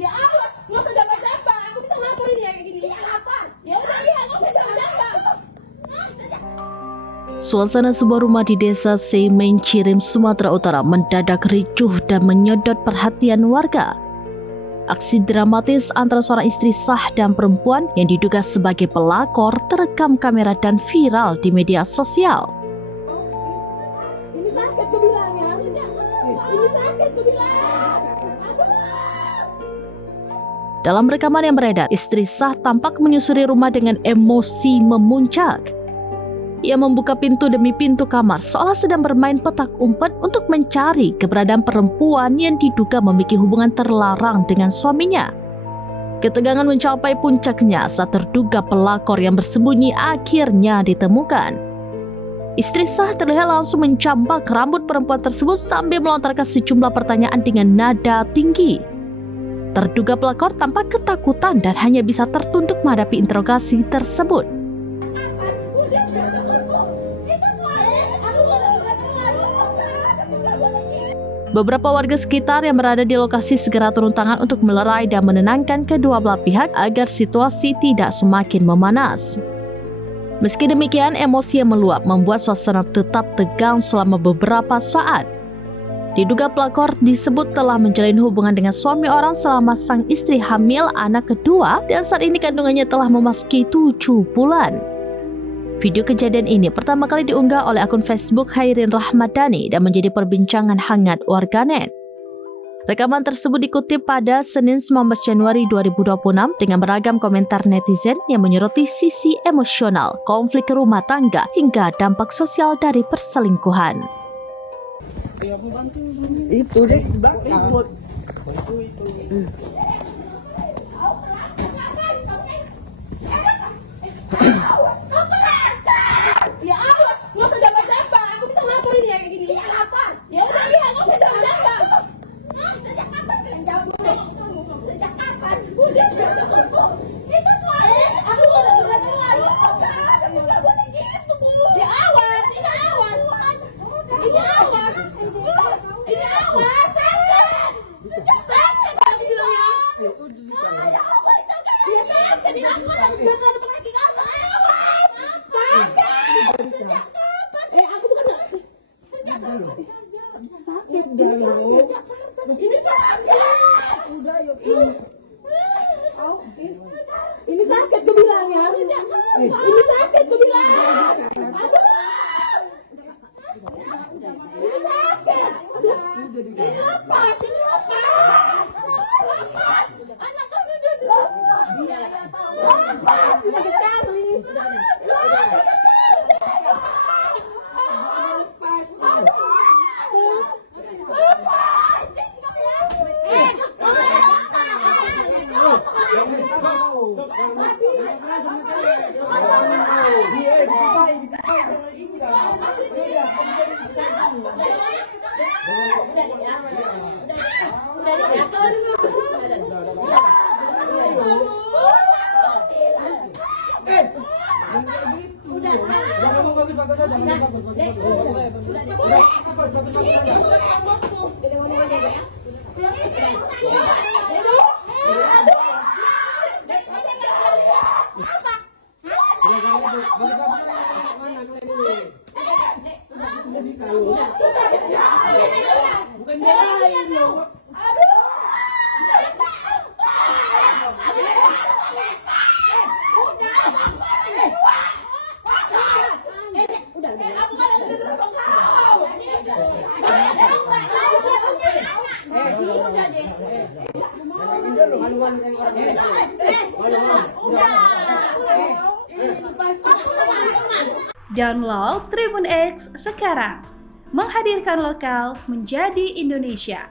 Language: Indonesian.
Ya Allah, nggak usah jambak-jambak. Aku bisa laporin ya kayak gini. Ya apa? Ya udah lihat, nggak usah jambak-jambak. Suasana sebuah rumah di desa Semencirim, Sumatera Utara mendadak ricuh dan menyedot perhatian warga. Aksi dramatis antara seorang istri sah dan perempuan yang diduga sebagai pelakor terekam kamera dan viral di media sosial. Ini sakit gue bilang ya. Ini sakit gue bilang. Dalam rekaman yang beredar, istri sah tampak menyusuri rumah dengan emosi memuncak. Ia membuka pintu demi pintu kamar seolah sedang bermain petak umpet untuk mencari keberadaan perempuan yang diduga memiliki hubungan terlarang dengan suaminya. Ketegangan mencapai puncaknya saat terduga pelakor yang bersembunyi akhirnya ditemukan. Istri sah terlihat langsung mencambak rambut perempuan tersebut sambil melontarkan sejumlah pertanyaan dengan nada tinggi. Terduga pelakor tampak ketakutan dan hanya bisa tertunduk menghadapi interogasi tersebut. Beberapa warga sekitar yang berada di lokasi segera turun tangan untuk melerai dan menenangkan kedua belah pihak agar situasi tidak semakin memanas. Meski demikian, emosi yang meluap membuat suasana tetap tegang selama beberapa saat. Diduga pelakor disebut telah menjalin hubungan dengan suami orang selama sang istri hamil anak kedua dan saat ini kandungannya telah memasuki 7 bulan. Video kejadian ini pertama kali diunggah oleh akun Facebook Khairin Rahmadani dan menjadi perbincangan hangat warganet. Rekaman tersebut dikutip pada Senin 19 Januari 2026 dengan beragam komentar netizen yang menyoroti sisi emosional, konflik rumah tangga, hingga dampak sosial dari perselingkuhan. Itu deh belakang. Ya Allah, nggak usah jambak-jambak. Aku bisa laporin ya kayak gini. Ya apa? Ya udah lihat, nggak usah jambak-jambak. Sejak kapan kalian jambak? Sejak kapan? Udah itu soalnya aku udah mengatakan. Aku gitu bu. Ya awas, ini awas. Ini awas. Ini awas. Sakit. Sakit aku bilang ya. Ya Allah, sakit. Ya sakit. Ini aku lagi berada penyakit apa? Aku bukan sejak kapan? Sakit. Ini sakit. Udah yuk. Ini sakit gue bilang ya. Ini sakit gue bilang. Ini sakit. Ini lepas. Ini lepas. Lepas. Anak kamu udah lepas. Lepas. Sakit sekali. Bukan nyalain loh. Download Tribun X sekarang, menghadirkan lokal menjadi Indonesia.